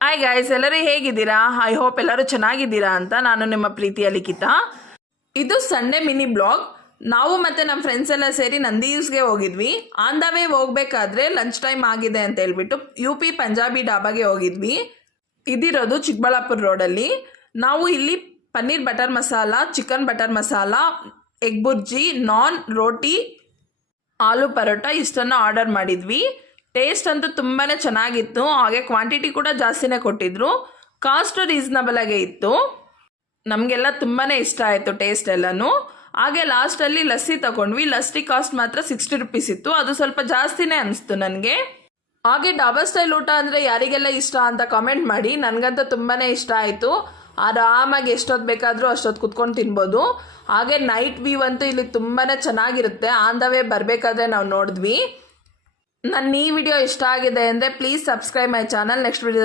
Hi guys, ಎಲ್ಲರೂ ಹೇಗಿದ್ದೀರಾ? I hope ಎಲ್ಲರೂ ಚೆನ್ನಾಗಿದ್ದೀರಾ ಅಂತ. ನಾನು ನಿಮ್ಮ ಪ್ರೀತಿಯ ಲಿಖಿತ. ಇದು ಸಂಡೇ ಮಿನಿ ಬ್ಲಾಗ್. ನಾವು ಮತ್ತು ನಮ್ಮ ಫ್ರೆಂಡ್ಸ್ ಎಲ್ಲ ಸೇರಿ ನಂದಿ ಹಿಲ್ಸ್ಗೆ ಹೋಗಿದ್ವಿ. ಆನ್ ದ ವೇ ಹೋಗ್ಬೇಕಾದ್ರೆ ಲಂಚ್ ಟೈಮ್ ಆಗಿದೆ ಅಂತ ಹೇಳ್ಬಿಟ್ಟು UP ಪಂಜಾಬಿ ಡಾಬಾಗೆ ಹೋಗಿದ್ವಿ. ಇದಿರೋದು ಚಿಕ್ಕಬಳ್ಳಾಪುರ ರೋಡಲ್ಲಿ. ನಾವು ಇಲ್ಲಿ paneer butter masala, chicken butter masala, egg bhurji, naan, roti, aloo paratha ಇಷ್ಟನ್ನು ಆರ್ಡರ್ ಮಾಡಿದ್ವಿ. ಟೇಸ್ಟ್ ಅಂತೂ ತುಂಬಾ ಚೆನ್ನಾಗಿತ್ತು. ಹಾಗೆ ಕ್ವಾಂಟಿಟಿ ಕೂಡ ಜಾಸ್ತಿನೇ ಕೊಟ್ಟಿದ್ರು. ಕಾಸ್ಟು ರೀಸನಬಲ್ ಆಗೇ ಇತ್ತು. ನಮಗೆಲ್ಲ ತುಂಬಾ ಇಷ್ಟ ಆಯಿತು ಟೇಸ್ಟ್ ಎಲ್ಲನೂ. ಹಾಗೆ ಲಾಸ್ಟಲ್ಲಿ ಲಸ್ಸಿ ತಗೊಂಡ್ವಿ. ಲಸ್ಸಿ ಕಾಸ್ಟ್ ಮಾತ್ರ 60 ರುಪೀಸ್ ಇತ್ತು. ಅದು ಸ್ವಲ್ಪ ಜಾಸ್ತಿನೇ ಅನಿಸ್ತು ನನಗೆ. ಹಾಗೆ ಡಾಬಾ ಸ್ಟೈಲ್ ಊಟ ಅಂದರೆ ಯಾರಿಗೆಲ್ಲ ಇಷ್ಟ ಅಂತ ಕಾಮೆಂಟ್ ಮಾಡಿ. ನನಗಂತೂ ತುಂಬಾ ಇಷ್ಟ ಆಯಿತು. ಆರಾಮಾಗಿ ಎಷ್ಟೊತ್ತು ಬೇಕಾದರೂ ಅಷ್ಟೊತ್ತು ಕುತ್ಕೊಂಡು ತಿನ್ಬೋದು. ಹಾಗೆ ನೈಟ್ ವ್ಯೂ ಅಂತೂ ಇಲ್ಲಿ ತುಂಬಾ ಚೆನ್ನಾಗಿರುತ್ತೆ. ಆನ್ ದ ವೇ ಬರಬೇಕಾದ್ರೆ ನಾವು ನೋಡಿದ್ವಿ. ನನ್ನ ಈ ವಿಡಿಯೋ ಇಷ್ಟ ಆಗಿದೆ ಅಂದರೆ please subscribe my channel. Next video